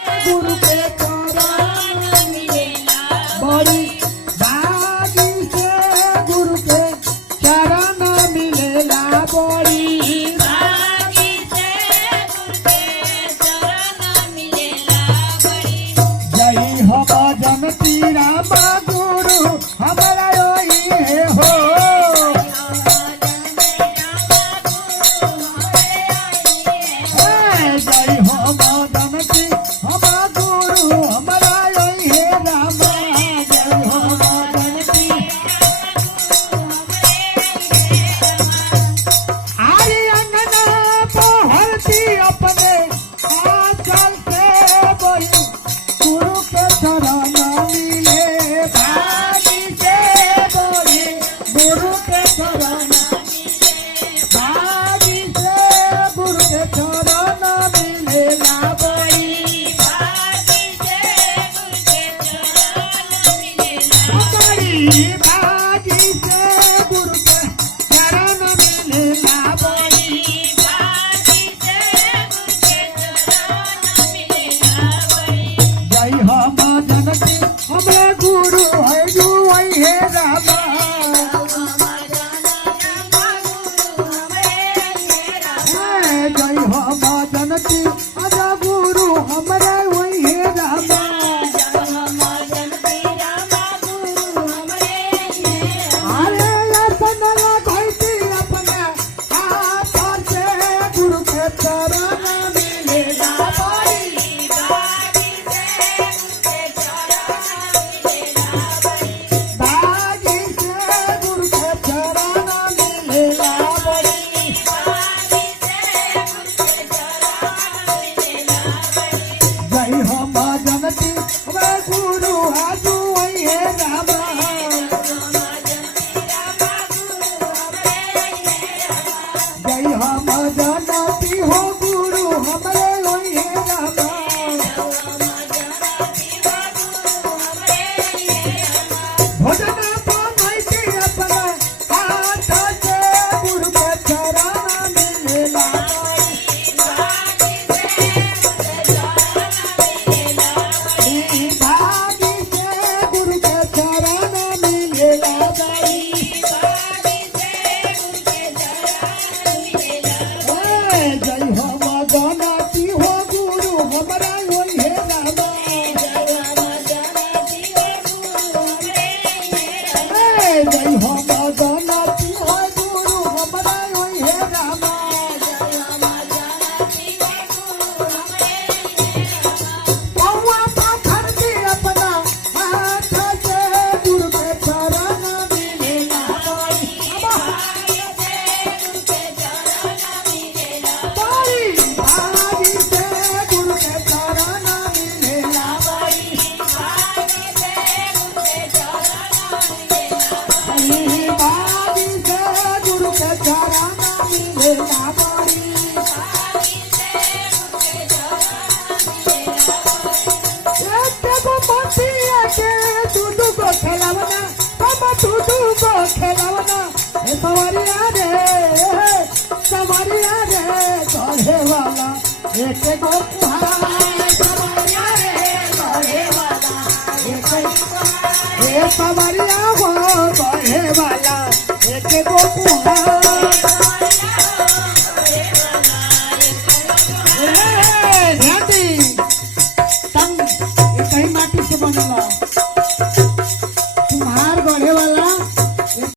गुरु के चरण मिलेला बड़ी भागी से गुरु के चरण मिलेला बड़ी भागी से गुरु के चरण मिलेला बड़ी जय हो भजन तीरा गुरु हमारा योही है हो जय हो भजन ती हमारा गुरु हमारा योही है रामा जय हो भजन ती आरी अंगना पहरती अपने आंचल से बोली गुरु के चरण मिले भागी से बोली गुरु के चरण भागी से गुरु के चरण मिलेला बड़ी भागी से गुरु के चरण मिलेला बड़ी भागी से गुरु के चरण मिलेला बड़ी भागी से गुरु के चरण मिलेला बड़ी जय हो भजन की हमारे गुरु है जो वही है रामा जय हो भजन की आजा गुरु हमारे वही है रामा अरे लसन लगाई अपने हाथ से गुरु के चरण मिलेला बड़ी भागी से गुरु के चरण मिलेला बड़ी जय हो भजन की हमारे गुरु आजू वही है रामा जय हो भजन की हो गुरु हमारे वही है रामा भजन बनाई अपना हाथ से गुरु के चरण मिलेला भागी से गुरु के चरण मिलेला बड़ी जय हो भजन की हो गुरु हमारा वही है रामा जय हो भजन की हो गुरु हमारा वही है रामा पौआ पाथर की अपना हाथ से गुरु के चरण मिलेला बड़ी बड़ी भागी से गुरु के चरण मिलेला बड़ी भागी से गुरु के चरण मिलेला बड़ी एक को मोतिया के टूटू को खेलावना बाबा टूटू को खेलावना हे सवारिया रे गढ़े वाला एक को कुहार सवारिया रे गढ़े वाला एक हे सवारिया हो गढ़े वाला एक को कुहार ध्यान तंग कहीं माटी से बनला तुम्हार गढ़े वाला